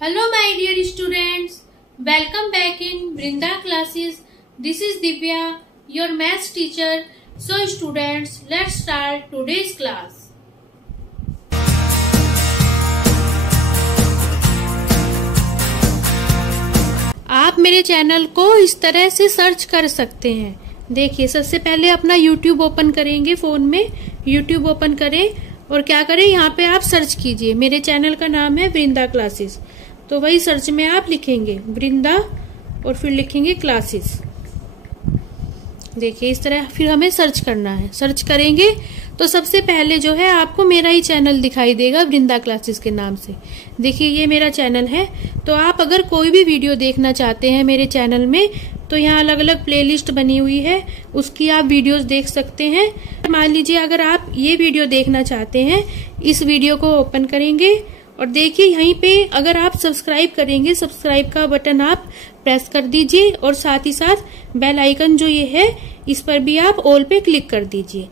Hello my dear students, welcome back in Brinda classes. This is Divya, your maths teacher. So students, let's start today's class. आप मेरे channel को इस तरह से search कर सकते हैं। देखिए, सबसे पहले अपना YouTube ओपन करेंगे, फोन में YouTube ओपन करें और क्या करें, यहाँ पे आप सर्च कीजिए। मेरे चैनल का नाम है वृंदा क्लासेस, तो वही सर्च में आप लिखेंगे वृंदा और फिर लिखेंगे क्लासेस। देखिए, इस तरह फिर हमें सर्च करना है। सर्च करेंगे तो सबसे पहले जो है आपको मेरा ही चैनल दिखाई देगा वृंदा क्लासेस के नाम से। देखिए, ये मेरा चैनल है। तो आप अगर कोई भी वीडियो देखना चाहते हैं मेरे चैनल में, तो यहाँ अलग अलग प्लेलिस्ट बनी हुई है, उसकी आप वीडियोस देख सकते हैं। मान लीजिए अगर आप ये वीडियो देखना चाहते हैं, इस वीडियो को ओपन करेंगे और देखिए यहीं पे अगर आप सब्सक्राइब करेंगे, सब्सक्राइब का बटन आप प्रेस कर दीजिए और साथ ही साथ बेल आइकन जो ये है इस पर भी आप ऑल पे क्लिक कर दीजिए।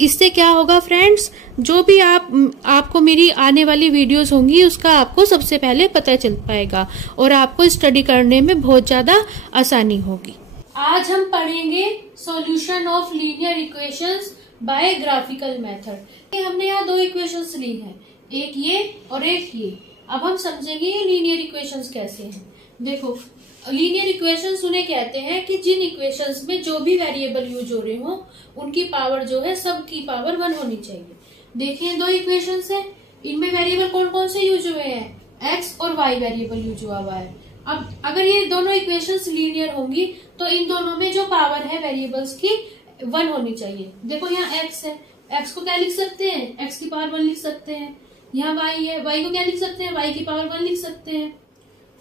इससे क्या होगा फ्रेंड्स, जो भी आपको मेरी आने वाली वीडियोस होंगी उसका आपको सबसे पहले पता चल पाएगा और आपको स्टडी करने में बहुत ज्यादा आसानी होगी। आज हम पढ़ेंगे solution of linear equations bye graphical method. हमने यहाँ दो इक्वेशंस ली हैं, एक ये और एक ये। अब हम समझेंगे ये लीनियर इक्वेशंस कैसे हैं। देखो, लीनियर इक्वेशंस उन्हें कहते हैं कि जिन इक्वेशंस में जो भी वेरिएबल यूज हो रहे हो उनकी पावर जो है सब की पावर 1 होनी चाहिए। देखिए, दो इक्वेशंस है, इनमें वेरिएबल कौन कौन से यूज हुए हैं, एक्स और वाई वेरिएबल यूज हुआ है। अब अगर ये दोनों इक्वेशंस लीनियर होंगी तो इन दोनों में जो पावर है वेरिएबल्स की 1 होनी चाहिए। देखो, यहाँ एक्स है, एक्स को क्या लिख सकते हैं, एक्स की पावर 1 लिख सकते हैं। यहाँ वाई है, वाई को क्या लिख सकते हैं, वाई की पावर 1 लिख सकते हैं।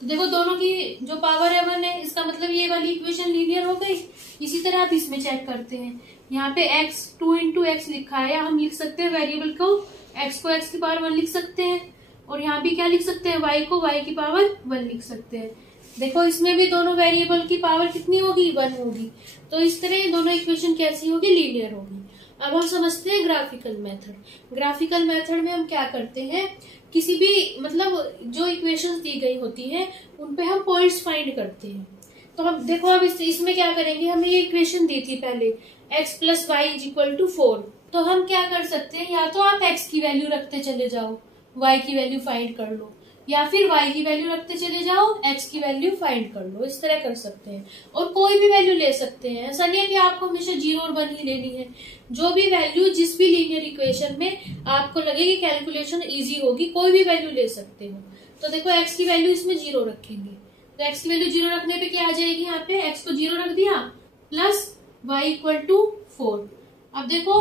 तो देखो, दोनों की जो पावर है 1 है, इसका मतलब ये वाली इक्वेशन लीनियर हो गई। इसी तरह आप इसमें चेक करते हैं, यहाँ पे x 2 into x लिखा है, हम लिख सकते हैं वेरिएबल को x को x की पावर 1 लिख सकते हैं और यहाँ भी क्या लिख सकते हैं, y को y की पावर 1 लिख सकते हैं। देखो, इसमें भी दोनों वेरिएबल की पावर कितनी होगी, 1 होगी। तो इस तरह दोनों इक्वेशन कैसी होगी, लीनियर होगी। अब हम समझते हैं ग्राफिकल मेथड। ग्राफिकल मेथड में हम क्या करते हैं, किसी भी मतलब जो इक्वेशंस दी गई होती है उन पे हम पॉइंट्स फाइंड करते हैं। तो हम देखो, अब इसमें क्या करेंगे, हमें ये इक्वेशन दी थी पहले x + y = 4। तो हम क्या कर सकते हैं, या तो आप x की वैल्यू रखते चले जाओ, y की वैल्यू फाइंड कर लो, या फिर y की वैल्यू रखते चले जाओ, x की वैल्यू फाइंड कर लो। इस तरह कर सकते हैं और कोई भी वैल्यू ले सकते हैं। ऐसा नहीं है कि आपको हमेशा 0 और 1 ही लेनी है। जो भी वैल्यू जिस भी लीनियर इक्वेशन में आपको लगे कि कैलकुलेशन इजी होगी, कोई भी वैल्यू ले सकते हो। तो देखो, x की वैल्यू इसमें 0 रखेंगे, तो x की वैल्यू 0 रखने पे क्या आ जाएगी, यहाँ पे x को 0 रख दिया प्लस y = 4। अब देखो,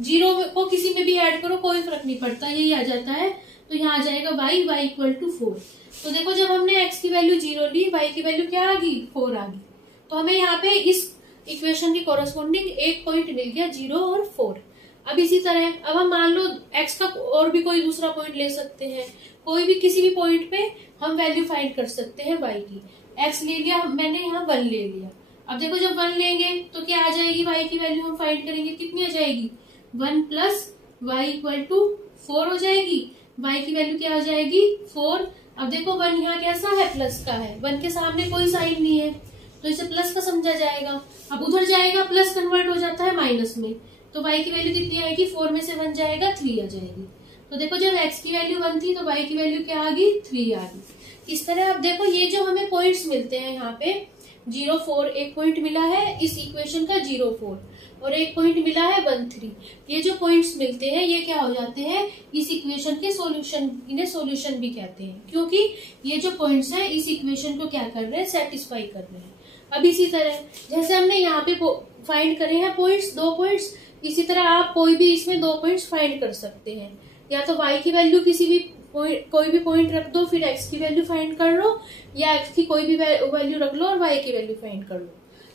0 को किसी में भी ऐड करो कोई फर्क नहीं पड़ता, यही आ जाता है। तो यहाँ आ जाएगा y = 4। तो देखो, जब हमने x की वैल्यू 0 ली, y की वैल्यू क्या आ गई, 4 आ गई। तो हमें यहाँ पे इस इक्वेशन की कोरस्पोंडिंग एक पॉइंट मिल गया, 0 और 4। अब इसी तरह अब हम मान लो x का और भी कोई दूसरा पॉइंट ले सकते हैं, कोई भी किसी भी पॉइंट पे हम वैल्यू फाइंड कर सकते हैं y की। x ले लिया मैंने, यहाँ 1 ले लिया। अब देखो, जब 1 लेंगे तो क्या आ जाएगी, y की वैल्यू हम फाइंड करेंगे, कितनी आ जाएगी, 1 + y = 4 हो जाएगी। y की वैल्यू क्या आ जाएगी, 4। अब देखो, 1 यहाँ कैसा है, प्लस का है, 1 के सामने कोई साइन नहीं है तो इसे प्लस का समझा जाएगा। अब उधर जाएगा, प्लस कन्वर्ट हो जाता है माइनस में, तो y की वैल्यू कितनी आएगी, 4 में से 1 जाएगा, 3 आ जाएगी। तो देखो, जब x की वैल्यू 1 थी तो y की वैल्यू क्या आ गई, 3 आ गई। इस तरह अब देखो, ये जो हमें पॉइंट्स मिलते हैं, यहाँ पे 0 4 एक पॉइंट मिला है इस इक्वेशन का, 0 4 और एक पॉइंट मिला है 1 3। ये जो पॉइंट्स मिलते हैं ये क्या हो जाते हैं, इस इक्वेशन के सॉल्यूशन, इन्हें सॉल्यूशन भी कहते हैं, क्योंकि ये जो पॉइंट्स हैं इस इक्वेशन को क्या कर रहे हैं, सेटिस्फाई कर रहे हैं। अब इसी तरह जैसे हमने यहाँ पे फाइंड करे हैं पॉइंट्स, 2 पॉइंट्स, इसी तरह आप कोई भी इसमें 2 पॉइंट्स फाइंड कर सकते हैं। या तो y की वैल्यू किसी भी कोई भी पॉइंट रख दो, फिर x की वैल्यू फाइंड कर लो, या x की कोई भी वैल्यू रख लो और y की वैल्यू फाइंड कर लो।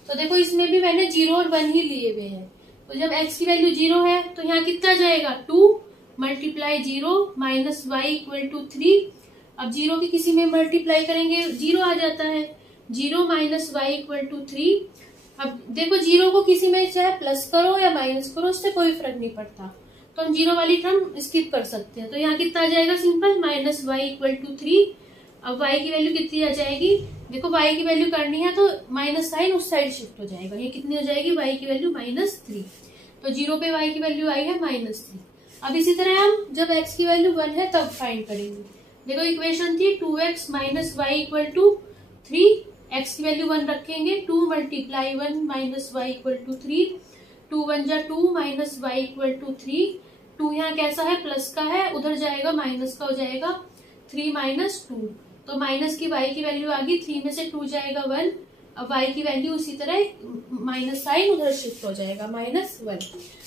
तो देखो, इसमें भी मैंने 0 और 1 ही लिए हुए हैं। तो जब x की वैल्यू 0 है तो यहाँ कितना जाएगा, 2 × 0 - y = 3। अब 0 की किसी में मल्टीप्लाई करेंगे 0 आ जाता है, 0 - y = 3। अब देखो, 0 को किसी में चाहे प्लस करो या माइनस करो, उससे कोई फर्क नहीं पड़ता, तो हम 0 वाली टर्म स्किप कर सकते हैं। तो यहाँ कितना आ जाएगा, सिंपल -y = 3 अब y की वैल्यू कितनी आ जाएगी, देखो y की वैल्यू करनी है तो माइनस साइन उस साइड शिफ्ट हो जाएगा, ये कितनी हो जाएगी y की वैल्यू -3, तो 0 पे y की वैल्यू आई है -3। अब इसी तरह हम जब x की वैल्यू 1 है तब फाइंड करेंगे। देखो इक्वेशन थी 2x - y = 3, x की वैल्यू 1 रखेंगे, 2 × 1 - y = 3, 2 × 1 = 2 - y = 3, 2 यहाँ कैसा है प्लस का है, उधर जाएगा माइनस का हो जाएगा, 3 - 2, तो माइनस की y की वैल्यू आ गई, 3 में से 2 जाएगा 1, अब y की वैल्यू उसी तरह माइनस साइन उधर शिफ्ट हो जाएगा -1,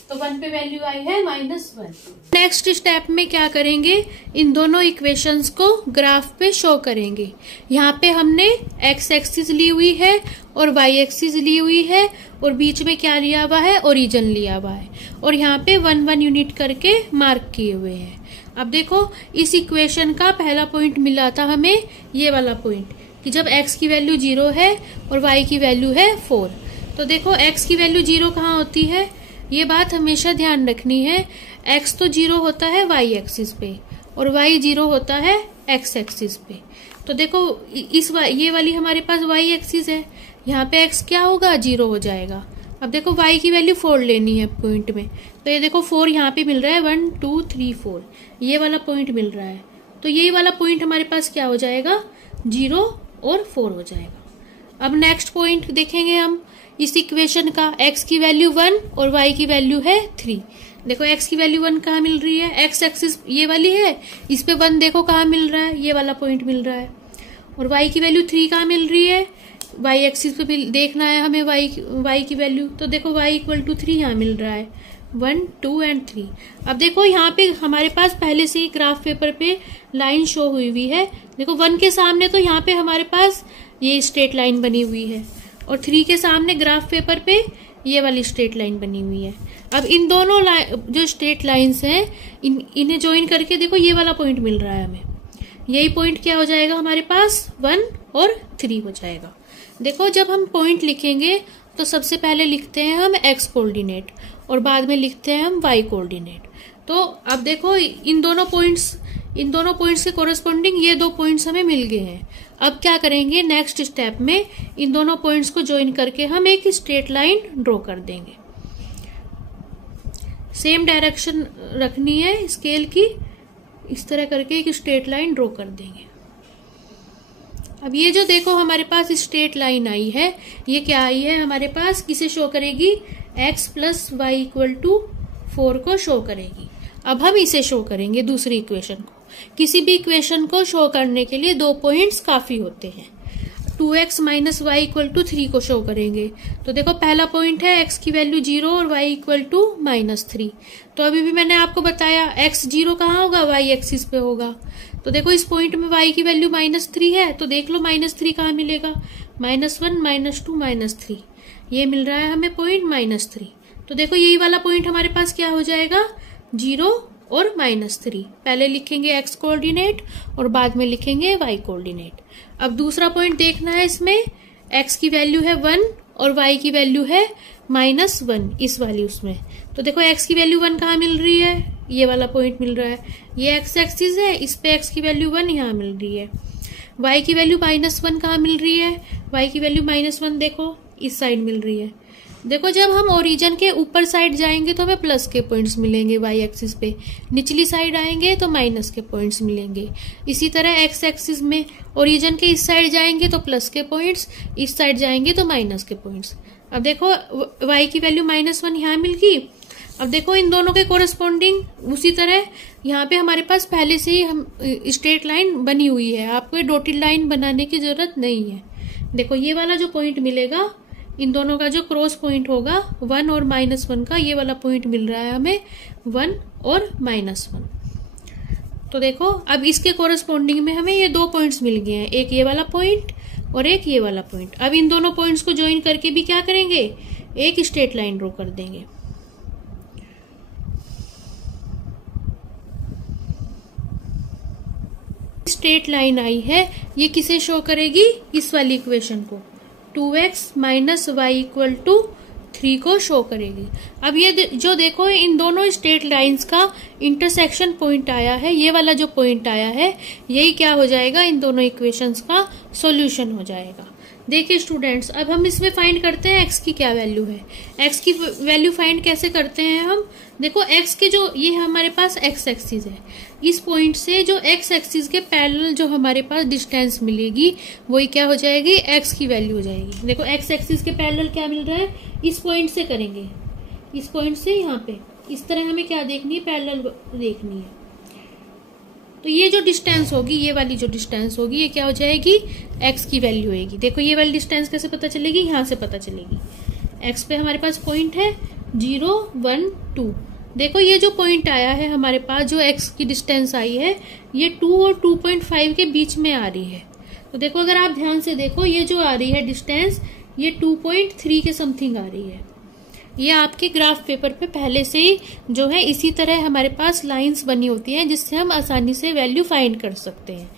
तो 1 पे वैल्यू आई है -1। नेक्स्ट स्टेप में क्या करेंगे, इन दोनों इक्वेशंस को ग्राफ पे शो करेंगे। यहाँ पे हमने x एक्सिस ली हुई है और y एक्सिस ली हुई है और बीच में क्या लिया हुआ है, ओरिजिन लिया हुआ है, और यहाँ पे 1-1 यूनिट करके मार्क किए हुए हैं। अब देखो इस इक्वेशन का पहला पॉइंट मिला था हमें ये वाला पॉइंट कि जब x की वैल्यू 0 है और y की वैल्यू है 4, तो देखो x की वैल्यू 0 कहाँ होती है, ये बात हमेशा ध्यान रखनी है, x तो 0 होता है y एक्सिस पे और y 0 होता है x एक्सिस पे। तो देखो ये वाली हमारे पास y एक्सिस है, यहाँ पे x क्या होगा, 0 हो जाएगा। अब देखो y की वैल्यू 4 लेनी है पॉइंट में, तो ये देखो 4 यहाँ पे मिल रहा है, 1 2 3 4 ये वाला पॉइंट मिल रहा है, तो यही वाला पॉइंट हमारे पास क्या हो जाएगा, 0 और 4 हो जाएगा। अब नेक्स्ट पॉइंट देखेंगे हम इस इक्वेशन का, x की वैल्यू 1 और y की वैल्यू है 3। देखो x की वैल्यू 1 कहाँ मिल रही है, x एक्सिस ये वाली है, इस पे 1 देखो कहाँ मिल रहा है, ये वाला पॉइंट मिल रहा है, और y की वैल्यू 3 कहाँ मिल रही है, y एक्सिस पे देखना है हमें y की वैल्यू, तो देखो y = 3 यहाँ मिल रहा है, 1 2 और 3। अब देखो यहाँ पे हमारे पास पहले से ही ग्राफ पेपर पे लाइन शो हुई है, देखो 1 के सामने तो यहाँ पे हमारे पास ये स्ट्रेट लाइन बनी हुई है और 3 के सामने ग्राफ पेपर पे ये वाली स्ट्रेट लाइन बनी हुई है। अब इन दोनों जो स्ट्रेट लाइंस हैं इन्हें ज्वाइन करके देखो ये वाला पॉइंट मिल रहा है हमें, यही पॉइंट क्या हो जाएगा हमारे पास, 1 और 3 हो जाएगा। देखो जब हम पॉइंट लिखेंगे तो सबसे पहले लिखते हैं हम x कोऑर्डिनेट और बाद में लिखते हैं हम y कोऑर्डिनेट। तो अब देखो इन दोनों पॉइंट्स के कोरस्पॉन्डिंग ये 2 पॉइंट्स हमें मिल गए हैं। अब क्या करेंगे, नेक्स्ट स्टेप में इन दोनों पॉइंट्स को ज्वाइन करके हम एक स्ट्रेट लाइन ड्रॉ कर देंगे। सेम डायरेक्शन रखनी है स्केल की, इस तरह करके एक स्ट्रेट लाइन ड्रॉ कर देंगे। अब ये जो देखो हमारे पास स्ट्रेट लाइन आई है, ये क्या आई है हमारे पास, किसे शो करेगी, x + y = 4 को शो करेगी। अब हम इसे शो करेंगे दूसरी इक्वेशन को। किसी भी इक्वेशन को शो करने के लिए 2 पॉइंट्स काफी होते हैं। 2x - y = 3 को शो करेंगे, तो देखो पहला पॉइंट है x की वैल्यू 0 और y = -3। तो अभी भी मैंने आपको बताया x 0 कहाँ होगा, y एक्सिस पे होगा, तो देखो इस पॉइंट में y की वैल्यू -3 है, तो देख लो -3 कहाँ मिलेगा, -1 -2 -3 ये मिल रहा है हमें पॉइंट -3। तो देखो यही वाला पॉइंट हमारे पास क्या हो जाएगा, 0 और -3। पहले लिखेंगे x कोऑर्डिनेट और बाद में लिखेंगे y कोऑर्डिनेट। अब दूसरा पॉइंट देखना है, इसमें x की वैल्यू है 1 और y की वैल्यू है -1 इस वाली उसमें। तो देखो x की वैल्यू 1 कहाँ मिल रही है, ये वाला पॉइंट मिल रहा है, ये x एक्सिस है, इस पे x की वैल्यू 1 यहाँ मिल रही है। y की वैल्यू -1 कहाँ मिल रही है, y की वैल्यू -1 देखो इस साइड मिल रही है। देखो जब हम ओरिजिन के ऊपर साइड जाएंगे तो हमें प्लस के पॉइंट्स मिलेंगे y एक्सिस पे, निचली साइड आएंगे तो माइनस के पॉइंट्स मिलेंगे। इसी तरह x एक्सिस में ओरिजिन के इस साइड जाएंगे तो प्लस के पॉइंट्स, इस साइड जाएंगे तो माइनस के पॉइंट्स। अब देखो y की वैल्यू -1 यहाँ मिल गई। अब देखो इन दोनों के कोरस्पॉन्डिंग उसी तरह यहाँ पे हमारे पास पहले से ही हम स्ट्रेट लाइन बनी हुई है, आपको ये डॉटेड लाइन बनाने की जरूरत नहीं है। देखो ये वाला जो पॉइंट मिलेगा, इन दोनों का जो क्रॉस पॉइंट होगा 1 और -1 का, ये वाला पॉइंट मिल रहा है हमें 1 और -1। तो देखो अब इसके कोरस्पॉन्डिंग में हमें ये 2 पॉइंट्स मिल गए हैं, एक ये वाला पॉइंट और एक ये वाला पॉइंट। अब इन दोनों पॉइंट्स को ज्वाइन करके भी क्या करेंगे, एक स्ट्रेट लाइन ड्रॉ कर देंगे। स्ट्रेट लाइन आई है, ये किसे शो करेगी, इस वाली इक्वेशन को, 2x - y = 3 को शो करेगी। अब ये जो देखो इन दोनों स्ट्रेट लाइंस का इंटरसेक्शन पॉइंट आया है, ये वाला जो पॉइंट आया है यही क्या हो जाएगा, इन दोनों इक्वेशंस का सॉल्यूशन हो जाएगा। देखिए स्टूडेंट्स, अब हम इसमें फाइंड करते हैं x की क्या वैल्यू है। x की वैल्यू फाइंड कैसे करते हैं हम, देखो x के जो ये हमारे पास x एक्सिस है, इस पॉइंट से जो x एक्सिस के पैरेलल जो हमारे पास डिस्टेंस मिलेगी वही क्या हो जाएगी, x की वैल्यू हो जाएगी। देखो x एक्सिस के पैरेलल क्या मिल रहा है, इस पॉइंट से करेंगे, इस पॉइंट से यहाँ पे इस तरह हमें क्या देखनी है, पैरेलल देखनी है। तो ये जो डिस्टेंस होगी, ये वाली जो डिस्टेंस होगी ये क्या हो जाएगी, x की वैल्यू होगी। देखो ये वाली डिस्टेंस कैसे पता चलेगी, यहाँ से पता चलेगी। x पे हमारे पास पॉइंट है 0, 1, 2। देखो ये जो पॉइंट आया है हमारे पास, जो x की डिस्टेंस आई है ये 2 और 2.5 के बीच में आ रही है। तो देखो अगर आप ध्यान से देखो, ये जो आ रही है डिस्टेंस ये 2.3 के समथिंग आ रही है। ये आपके ग्राफ पेपर पे पहले से ही जो है इसी तरह हमारे पास लाइंस बनी होती हैं जिससे हम आसानी से वैल्यू फाइंड कर सकते हैं।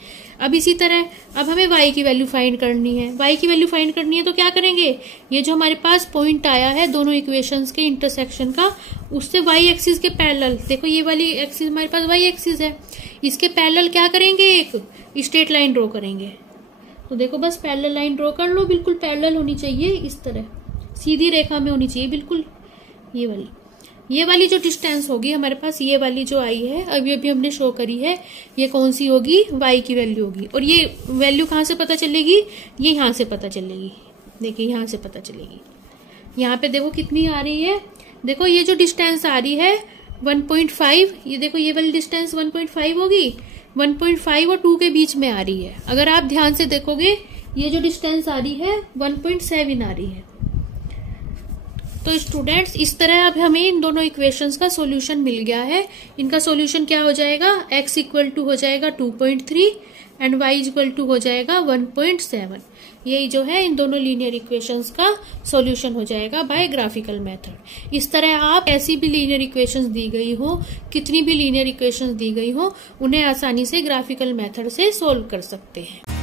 अब इसी तरह अब हमें y की वैल्यू फाइंड करनी है। y की वैल्यू फाइंड करनी है तो क्या करेंगे, ये जो हमारे पास पॉइंट आया है दोनों इक्वेशंस के इंटरसेक्शन का, उससे y एक्सिस के पैरेलल, देखो ये वाली एक्सिस हमारे पास y एक्सिस है, इसके पैरेलल क्या करेंगे, एक स्ट्रेट लाइन ड्रॉ करेंगे। तो देखो बस पैरेलल लाइन ड्रॉ कर लो, बिल्कुल पैरेलल होनी चाहिए, इस तरह सीधी रेखा में होनी चाहिए बिल्कुल। ये वाली जो डिस्टेंस होगी हमारे पास, ये वाली जो आई है अभी अभी हमने शो करी है, ये कौन सी होगी, y की वैल्यू होगी। और ये वैल्यू कहाँ से पता चलेगी, ये यहाँ से पता चलेगी। देखिए यहाँ से पता चलेगी, यहाँ पे देखो कितनी आ रही है, देखो ये जो डिस्टेंस आ रही है 1.5, ये देखो ये वाली डिस्टेंस 1.5 होगी, 1.5 और 2 के बीच में आ रही है। अगर आप ध्यान से देखोगे ये जो डिस्टेंस आ रही है 1.7 आ रही है। तो स्टूडेंट्स इस तरह अब हमें इन दोनों इक्वेशंस का सॉल्यूशन मिल गया है। इनका सॉल्यूशन क्या हो जाएगा, x इक्वल टू हो जाएगा 2.3 एंड y इक्वल टू हो जाएगा 1.7। यही जो है इन दोनों लीनियर इक्वेशंस का सॉल्यूशन हो जाएगा बाय ग्राफिकल मेथड। इस तरह आप ऐसी भी लीनियर इक्वेशंस दी गई हो, कितनी भी लीनियर इक्वेशंस दी गई हो, उन्हें आसानी से ग्राफिकल मेथड से सोल्व कर सकते हैं।